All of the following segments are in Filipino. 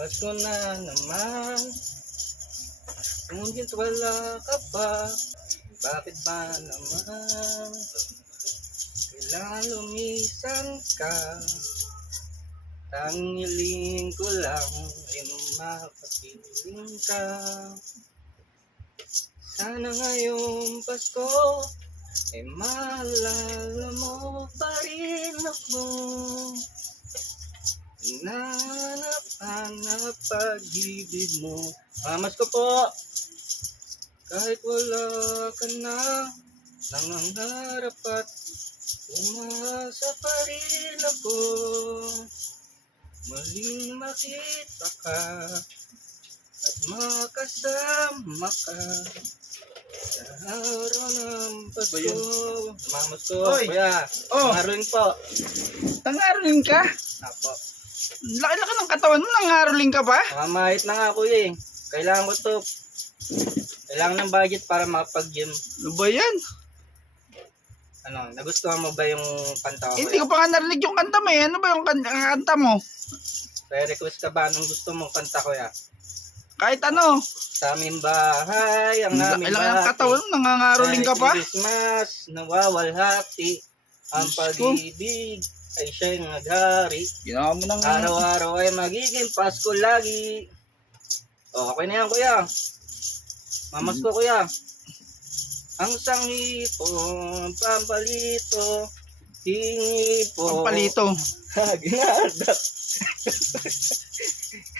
Pasko na naman, ngunit wala ka pa. Bakit ba naman kailangan lumisan ka? Tanghiling ko lang ay makapiling ka. Sana ngayong Pasko ay maalala mo pa rin ako. Hanap pag-ibig mo. Mamas ko po. Kahit wala ka na, nangangarap at umasa pa rin ako. Muling makita ka at makasama ka sa araw ng Pasko. Mamas ko, Oy. kuya. Oh. Maroon po. Nangaroling ka? Apo. Laki-laki ng katawan mo, nangaroling ka pa? Mamahit na nga kuya eh. Kailangan ko to. Kailangan ng budget para makapag-gym. Ano ba yan? Ano, nagustuhan mo ba yung kanta ko? Hindi ko pa nga narinig yung kanta mo eh. Ano ba yung kanta mo? May request ka ba anong gusto mong kanta kuya? Kahit ano. Sa aming bahay, ang aming Laki-laki ng katawan mo, nangangaroling ka pa? Christmas, nawawalhati. Ang Diyos ko. pag-ibig ay siya'y naghari. Ginawa mo ng... Araw-araw ay magiging Pasko lagi. O, okay na yan kuya. Mamas ko kuya. Ang sangi po, ang pampalito, hingi po. Pampalito. Ha, ginadap.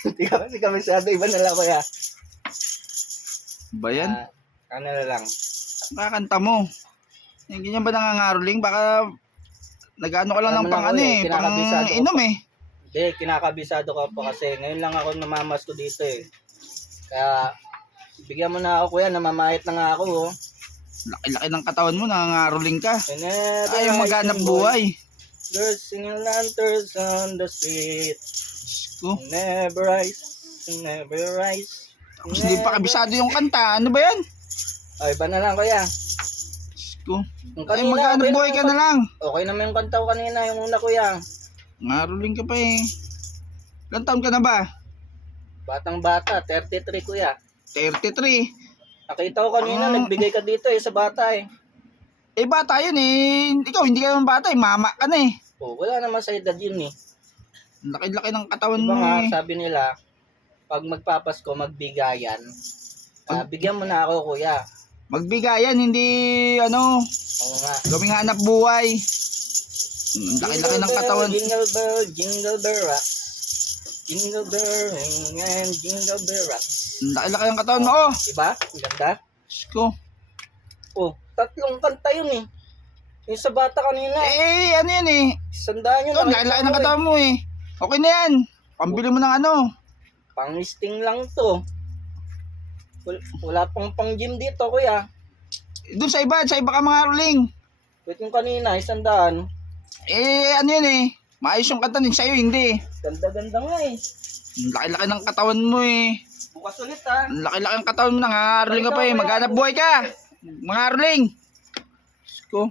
Hindi ka masyado, iba na lang kuya. Ba yan? Ano na lang. Kakanta mo. Yung ganyan ba nangangaroling? Baka nag-ano ka lang Alam ng mo pang lang, ano kuya, eh. Pang kinakabisado ko inom pa. eh. Hindi, kinakabisado ka pa kasi ngayon lang ako namamas ko dito eh. Kaya, bigyan mo na ako kuya, namamahit na nga ako oh. Laki-laki ng katawan mo, nangangaroling ka. Whenever Ayaw I maghanap sing, boy, buhay. Girls singing lanterns on the street. Ko. Never rise, never rise. Tapos hindi pa kabisado yung kanta. Ano ba yan? Ay, iba na lang kuya. Ko. Yung Ay, kanina, maghanap okay buhay naman ka na lang. Okay naman yung kanta ko kanina, yung una kuya. Ngaroling ka pa eh. Ilan taon ka na ba? Batang bata, 33 kuya. 33. Nakita ko kanina, nagbigay ka dito eh sa bata eh. Eh bata yun eh. Ikaw hindi ka naman bata eh. Mama ka na eh. Oh, wala naman sa edad yun eh. Laki-laki ng katawan Diba mo nga, eh. sabi nila, pag magpapasko, magbigayan. Bigyan mo na ako, kuya. Magbigayan, hindi ano, Oo nga. gawing hanap buhay. Laki-laki ng katawan. Jingle bell rock. Jingle bell ring and jingle bell rock. Laki-laki ng katawan mo. Oh, Diba? Ang ganda. ko. Oh, tatlong kanta yun eh. Yung sa bata kanina, Eh, ano yan eh. sandaan yun. Ito, laki-laki ng katawan mo eh. Okay na yan. Pambili mo ng ano. Pang-listing lang to. Wala pang pang-gym dito, kuya. Doon sa iba ka mga ruling. Wait yung kanina, isandaan. Eh, ano yan eh. Maayos yung kanta din sa'yo, hindi. Ganda-ganda nga eh. Laki-laki ng katawan mo eh. Bukas ulit ha. Laki-laki ng katawan mo, nangangaroling ka pa eh. Maghanap buhay ka. Mga ruling. Ko.